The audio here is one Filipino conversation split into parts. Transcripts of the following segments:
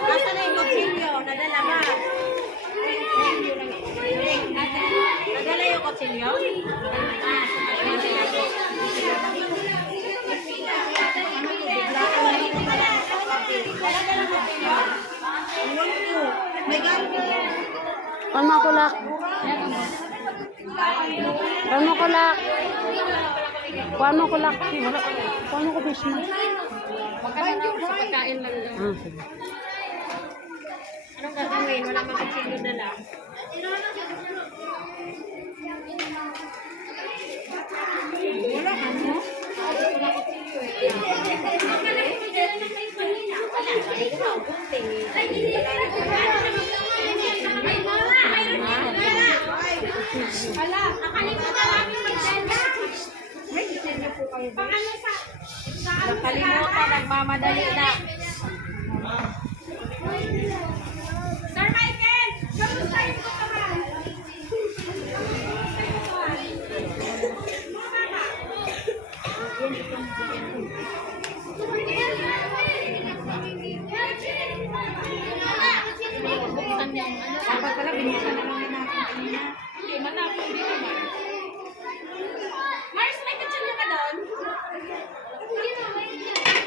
Nasaan na yung kutsilyo? Nadala ba? Nadala yung kutsilyo? Kuan mo kulak. Kuan mo kulak. Kuan mo kulak. Kuan mo ko fish mo. Sa pagkain lang. Sige. Anong gagawin? Wala mang kutsilyo dala. Wala ka mo? Hala, nakalimutan namin magdala. May kutsilyo po kayo ba? Paano sa... Nakalimutan, nagmamadali na. Sir Michael, kamusta yung kumahan? Dapat pala, binuksan na lang natin kanina. Hindi, matapos din naman. Mars, may kutsilyo ka doon?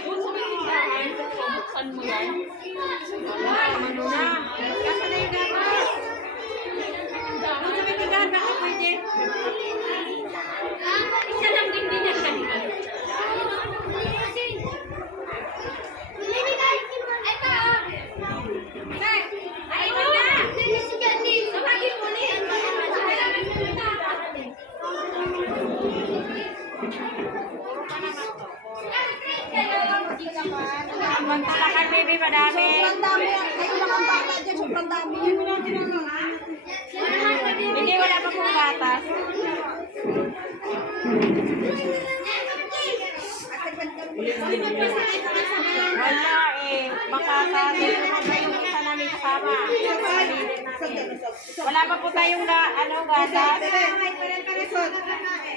Doon sa may tindahan, buksan mo yan. Wala, mano na. Kasa na yung gatas. Doon sa may tindahan, baka pwede. Isa lang din din yan kanina. Ay, wala! Tawagin mo ulit. Magtalakan, baby, madami. Sobrang dami yan. Kayo lang ang bata dyan. Sobrang dami yan. Hindi, wala pa pong gatas. Wala eh. Baka sabi naman ba yung isa namin kasama. Wala pa po tayong gatas.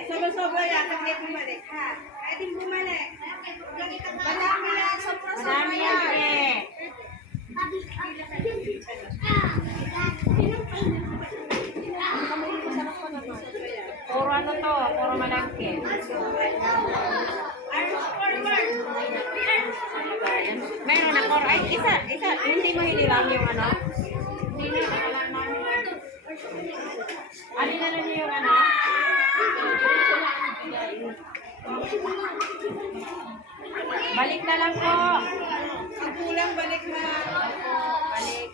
Sobra-sobra yan. Kaya bumalik, ha? Kaya din bumalik. Madami yan. Sobra-sobra Madami yan eh. Puro ano to, puro malangke. Meron ako. Ay, isa. Hindi mo hiniram yung ano? Hindi na, wala na. Alin na lang yung ano? Balik na lang po. Ang kulang, balik na. Balik.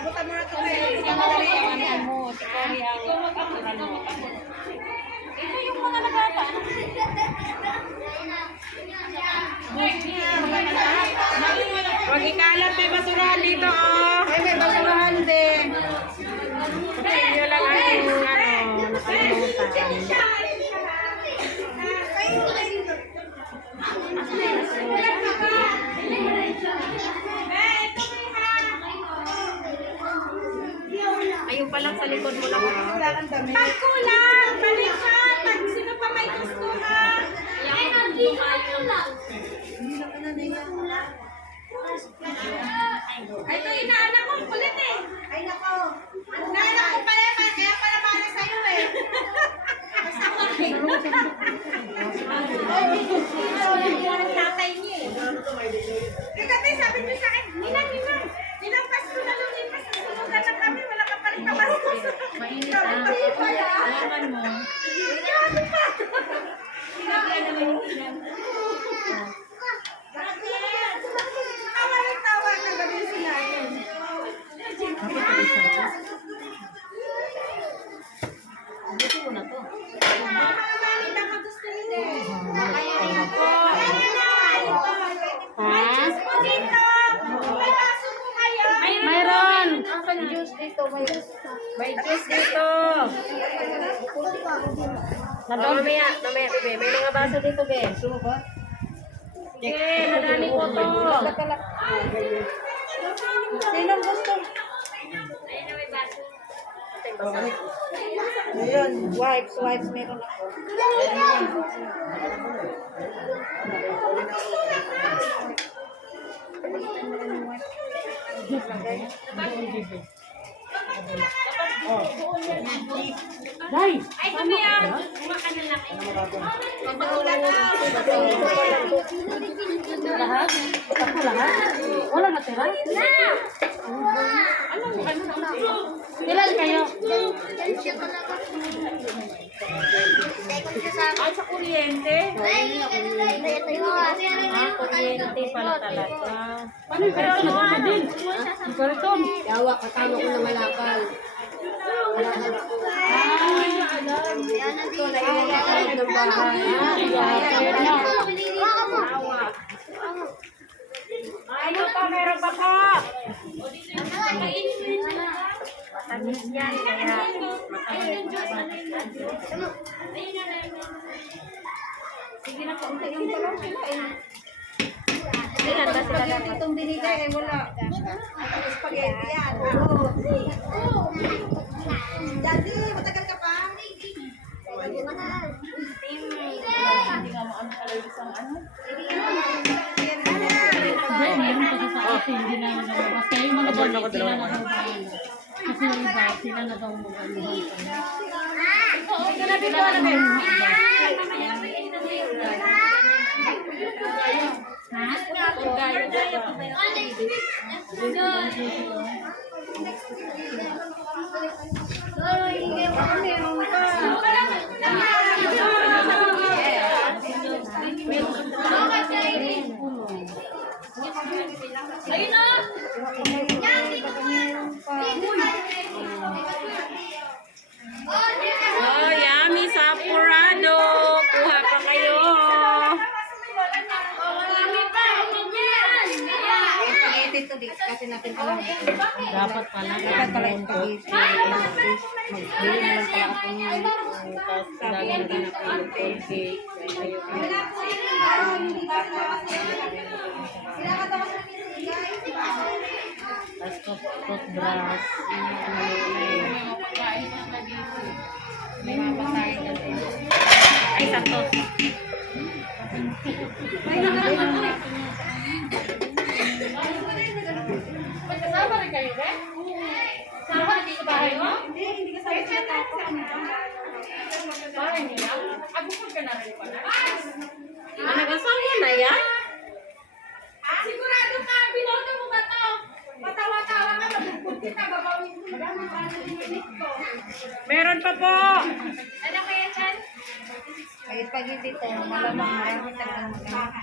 Abutan mo na ito kayo. Ito ang ano mo, si Cory ang kapaturan mo. Ito yung mga nagata. Huwag ikalat, may basurahan dito, oh. Ay, may basurahan din. Kutsilyo lang ang nakalimutan. Ayun pa lang sa likod mo lang. Wala kang dami. Pag kulang, balik ka. Pag sino pa may gusto ha. Ay, nandito lang. Ay, ito inaanak ko. Kulit eh. Ay, nako. Naanak ko pala. Kaya pala para sa'yo eh. Basta ko rin. Ang tatay niya eh. Kagabi sabi niyo sa akin, Ninang, Ninang Pasko na lumipas. Sunugan na kami. Wala ka pa rin kapasko. Mainit ah. Alaman mo. Grabe pa. Sinabi naman yung ilan. Tawa ng tawa na gabi sila. Dito ko na to. Hindi ako gusto nila eh. Ayun po. Ha? Po dito. May baso po kayo. Mayroon. naman juice dito. May juice dito. Mamaya, bebe. May mga baso dito, be. Sige, nadali ko to. Sinong gusto? Ayun, wipes, meron ako. Day! Ay, sabi yan. Kumakanan lang. Lahat? Ako lahat? Wala na tira? Ilan kayo? Ay, sa kuryente. Kuryente pala talaga. Paano yung kaya na din? Kariton. Yawa, kasama ko na malakal. Ano pa? Meron pa po? Matamis yan, kaya Sige na, kaunti lang pala sila eh. ilan ba sila Spaghetti dapat? itong binigay eh, wala. Spaghetti yan. Daddy, matagal ka pa? Hindi na nalabas. Kaya yung mga balik, sila na daw bahala. Kasi yung iba, sila na daw mag-aluhan. Ito na dito, ano ba? Ayun na! Oh, yummy sapurado. Kuha pa kayo. Spaghetti ito, kasi natin pala. Dapat pala. Dapat pala spaghetti. Magbili na lang pala ako ng tapos lalagyan na ako ng pancake. Tapos toothbrush. May mapatay na din. Ay, santos. Magkasama rin kayo, be? Sama dito sa bahay mo? Hindi kasama sila ako. Bahay niya? Bukod ka na rin pala. Nagasawa na yan? Sigurado ka, binoto mo ba to? Patawa-tawa ka, mabukod kita, babawin mo. Madami pa na nililit ko. Meron pa po. Ano kaya dyan? Ay, spaghetti to, malamang marami talagang maganda.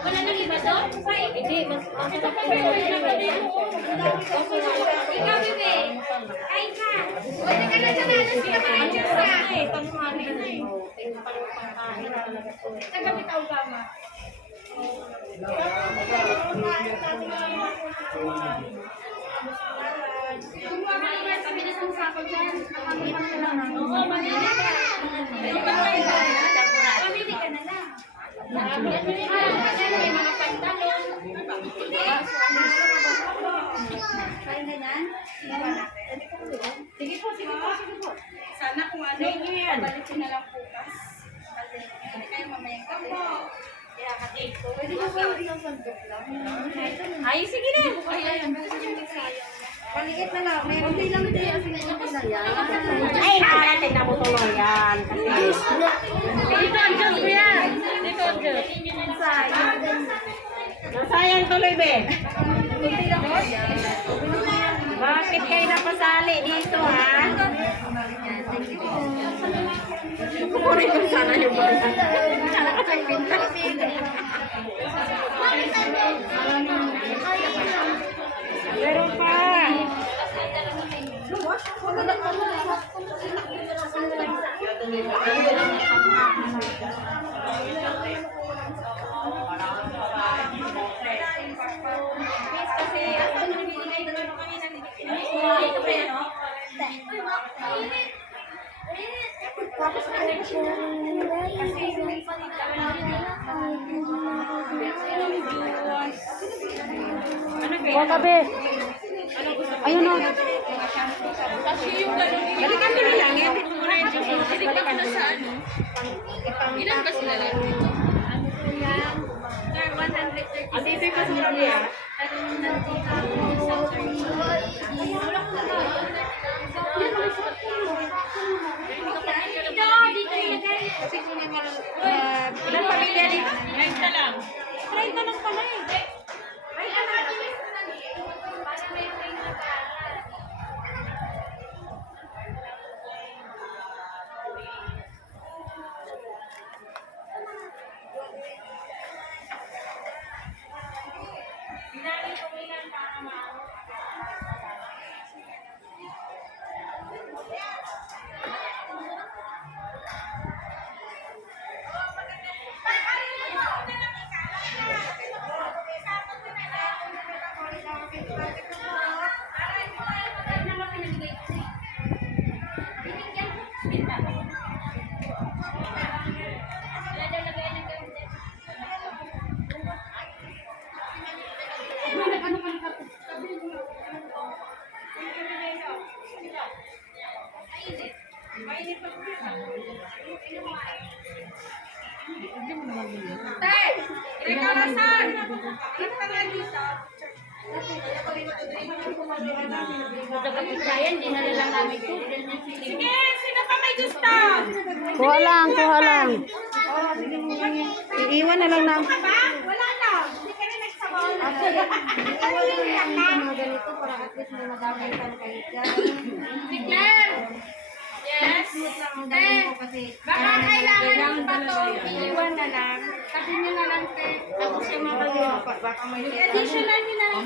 Wala nang iba doon? Hindi, mas ito pa ba yun? Ikaw, bebe. Kain ka. Pwede ka na dyan, alas ka kain ka. Tanghali na eh. Nagkabitaw ka, ma. Kumuha ka naman, kami na sa usapan dyan. Oo, mamili ka. Mamili ka na lang. May mga pantalon. Kain na yan? Sige po, sige po, sige po. Sana kung ano, balik ko na lang bukas. Kasi hindi kayo mamayang kampo. Kaya katito. Pwede ba ba isang sandok lang? Ay, sige na. Maliit na lang. May hindi lang din. Ay, natin na mo tuloy yan. Dito ang Diyos ko yan. Dito ang Diyos. Nasayang tuloy, be. Bakit kayo napasali dito, ha? Kukunin ko sana yung bata. Nakakapinta. Meron pa. Kasi, Kuha ka, be. Ayun o. Balikan mo na lang. Yan, ito muna yung juice. Balikan mo na sa ano. Ilan ba sila lang? Sir, 130. Ang bibig ko sa kanya. Kasi kung naman, ilang pamilya dito? 30 lang. 30 lang pala eh. Sige, sino pa may gusto? Kuha lang, kuha lang. Iiwan na lang na. Ba? Wala lang. Hindi ka rin nagsabaw na. Mga ganito para at least may magamay ka na kahit yan. Yes. Kasi Baka kailangan pa to. Iiwan na lang. Kasi nyo na lang, te. Tapos yung mga baka may additional nyo na lang.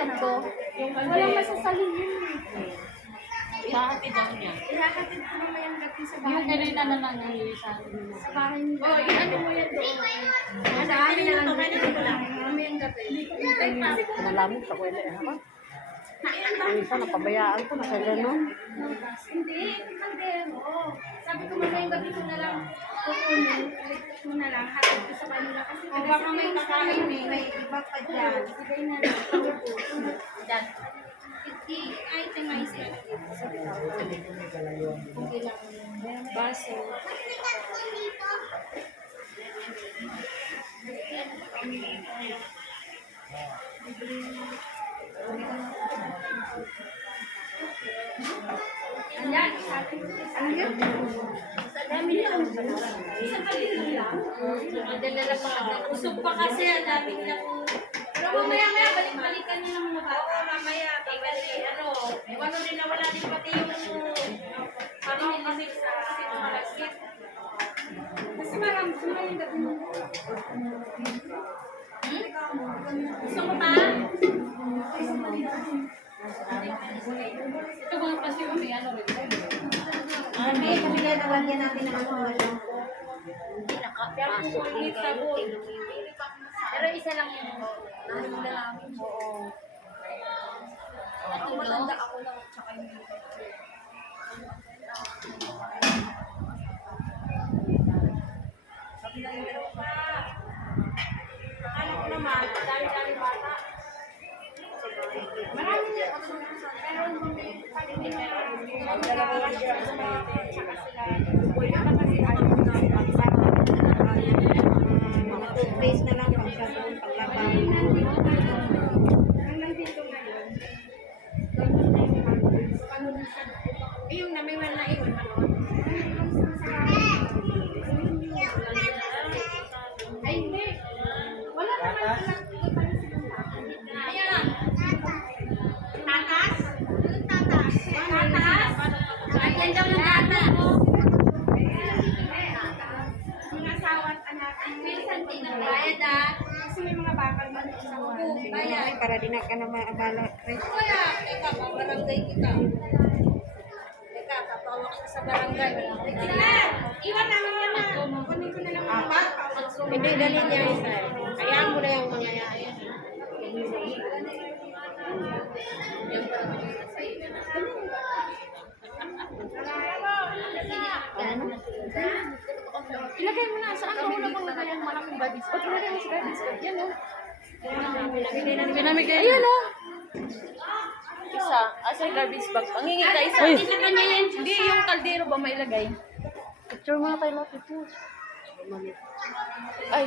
Walang masasalihin. Ihahatid daw niya. Ihahatid ko naman yung gabi sa Yung bahay. kanina na lang yung isa. Sa bahay nila. Oh, ano mo yan doon? Sa amin na lang. Ko lang. Mami yung gabi. Malamot ako yun. Yung isa, napabayaan ko na sa ganun. Hindi, kaldero. Sabi ko mama yung gabi ko na lang kukunin. Electric mo na lang. Hatid ko sa kanila. Kasi O baka may kakain may iba pa dyan. Ibigay na lang. Dad. I-itemize it. Baso. Ayan, sa atin. Sa dami nila. Sa kanila lang. Madala lang pa. Usog pa kasi, ang dami nilang. Pero mamaya-maya, balik-balikan niyo ng mga bata. Oo, mamaya. Ano din nawala din pati yung parang kasi sa malagkit. Kasi marami yung gabi mo. Gusto mo pa? Ito ba kasi yung may ano rin? Kami nalagyan natin ng ano. Hindi nakapasok. Pero isa lang yun. Ano na namin. Oo. Ang matanda ako lang tsaka yung akala ko naman, dami-dami bata. Marami niya. Pero ang dalawa lang siya. Tsaka sila. Ano kasi ayaw na Mga toothpaste na lang pang sabon, paglaba. ang nandito ngayon. Yung namiwan na iwan. Ay, hindi. Wala naman ayan. Tatas? Yung tatas. Tatas? Ayan daw ng tatas. Mga asawa at anak. Minsan din ang bayad kasi may mga bakal man sa asawa. Ay, para di na ka na maabala. Kaya, teka, barangay kita. Teka, papawak ka sa barangay. Iwan namin yan na. Kunin ko na lang. Hindi, dali niya. Hayaan mo na yung mga Ilagay mo na. Saan ka muna bang lagay yung malaking bodies? Ba't ilagay mo sa bodies? Yan o. Pinamigay. Ayan o. Isa. Asa yung garbage bag? Ang hingi ka isa. Hindi sa kanya yan. Hindi yung kaldero ba mailagay? Picture mo na tayo, picture. Ay.